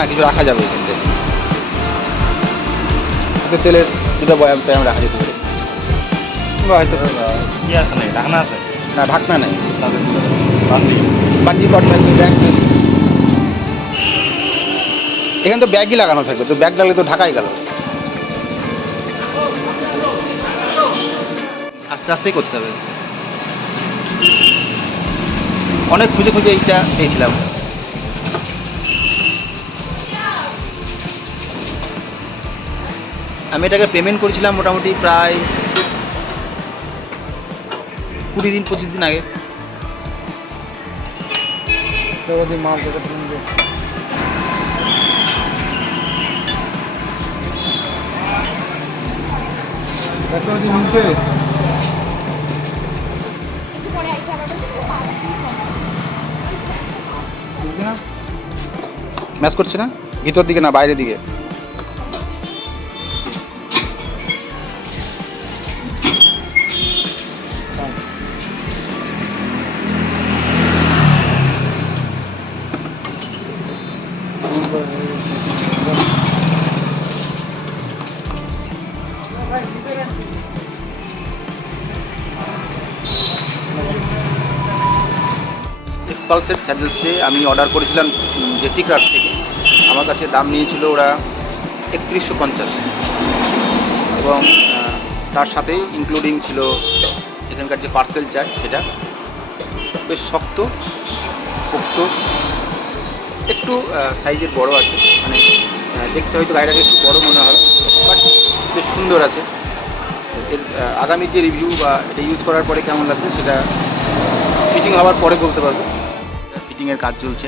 হ্যাঁ কিছু রাখা যাবে এখানে, তেলের দুটো বয়াম টয়াম রাখা যেতে পারে, হয়তো কি আছে না ঢাকনা আছে? না ঢাকনা নেই, বান্দি বাঞ্জি কট থাকবে, ব্যাগ নেই, এখানে তো ব্যাগই লাগানো থাকবে, তো ব্যাগ লাগলে তো ঢাকাই গেল। আস্তে আস্তেই করতে হবে, অনেক খুঁজে খুঁজে এইটা পেয়েছিলাম। আমি এটাকে পেমেন্ট করেছিলাম মোটামুটি প্রায় 20 দিন 25 দিন আগে। ম্যাচ করছে না ভিতর দিকে না বাইরের দিকে? Xpluse স্যাডেলসে আমি অর্ডার করেছিলাম জেসি ক্রাফট থেকে। আমার কাছে দাম নিয়েছিল ওরা 3150 এবং তার সাথেই ইনক্লুডিং ছিল এখানকার যে পার্সেল চার্জ, সেটা বেশ শক্ত পোক্ত, একটু সাইজের বড় আছে, মানে দেখতে হয়তো গাড়িটাকে একটু বড় মনে হয়, বাট বেশ সুন্দর আছে। এর আগামী যে রিভিউ বা এটা ইউজ করার পরে কেমন লাগছে সেটা ফিটিং হওয়ার পরে বলতে পারবো। ফিটিংয়ের কাজ চলছে।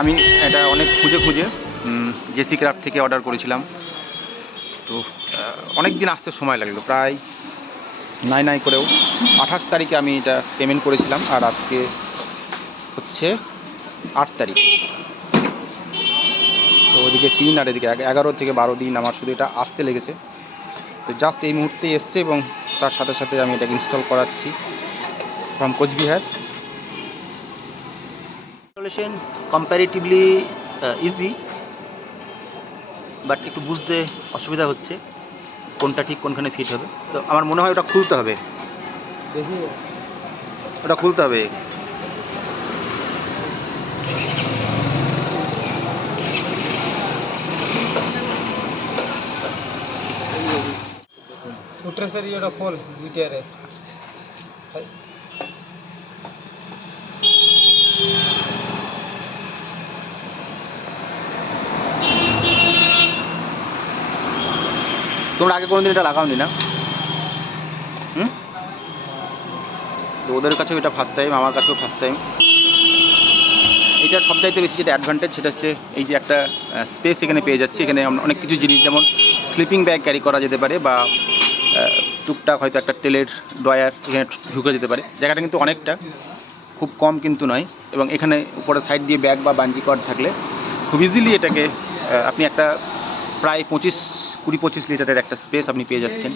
আমি এটা অনেক খুঁজে খুঁজে জেসি ক্রাফট থেকে অর্ডার করেছিলাম, তো অনেক দিন আসতে সময় লাগলো, প্রায় নাই করেও 28 তারিখে আমি এটা পেমেন্ট করেছিলাম, আর আজকে হচ্ছে 8 তারিখ। তো ওদিকে 3 আর এদিকে 11 থেকে 12 দিন আমার শুধু এটা আসতে লেগেছে। তো জাস্ট এই মুহূর্তেই এসছে এবং তার সাথে সাথে আমি এটাকে ইনস্টল করাচ্ছি from Cooch Behar. Installation comparatively easy, but একটু বুঝতে অসুবিধা হচ্ছে কোনটা ঠিক কোনখানে ফিট হবে। তো আমার মনে হয় ওটা খুলতে হবে, দেখি ওটা খুলতে হবে। ফুটরেসের ইয়েটা খোল গিটারে। তোমরা আগে কোনোদিন এটা লাগাওনি না? তো ওদের কাছেও এটা ফার্স্ট টাইম, আমার কাছেও ফার্স্ট টাইম। এটা সবচাইতে বেশি যেটা অ্যাডভান্টেজ সেটা হচ্ছে এই যে একটা স্পেস এখানে পেয়ে যাচ্ছে। এখানে অনেক কিছু জিনিস যেমন স্লিপিং ব্যাগ ক্যারি করা যেতে পারে, বা টুকটাক হয়তো একটা তেলের ড্রয়ার এখানে ঢুকে যেতে পারে। জায়গাটা কিন্তু অনেকটা, খুব কম কিন্তু নয়। এবং এখানে উপরে সাইড দিয়ে ব্যাগ বা বাঞ্জি কর্ড থাকলে খুব ইজিলি এটাকে আপনি একটা প্রায় 20-25 লিটারের একটা স্পেস আপনি পেয়ে যাচ্ছেন।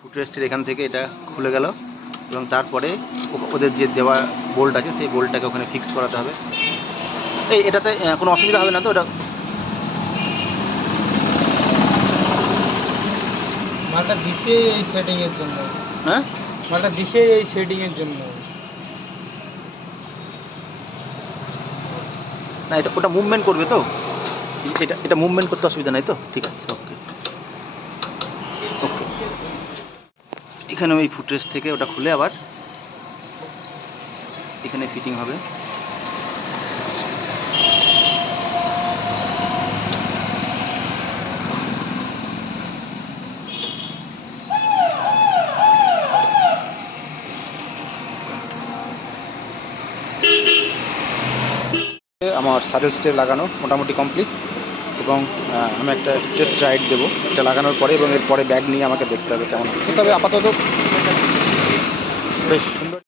ফুটরেস্টের এখান থেকে এটা খুলে গেল এবং তারপরে ওদের যে দেওয়া বোল্ট আছে সেই বোল্টটাকে ওখানে ফিক্সড করাতে হবে। এটাতে কোনো অসুবিধা হবে না তো? ওটা মালটা দিছে এই সেটিংয়ের জন্য। হ্যাঁ, মালটা দিছে এই সেটিংয়ের জন্য। না এটা ওটা মুভমেন্ট করবে তো, এটা মুভমেন্ট করতে অসুবিধা নাই তো? ঠিক আছে, ওকে ওকে। এখানে ওই ফুটরেস্ট থেকে ওটা খুলে আবার এখানে ফিটিং হবে। আমার সাডেল স্টে লাগানো মোটামুটি কমপ্লিট এবং আমি একটা টেস্ট রাইড দেবো এটা লাগানোর পরে, এবং এরপরে ব্যাগ নিয়ে আমাকে দেখতে হবে কেমন হচ্ছে। তবে আপাতত বেশ সুন্দর।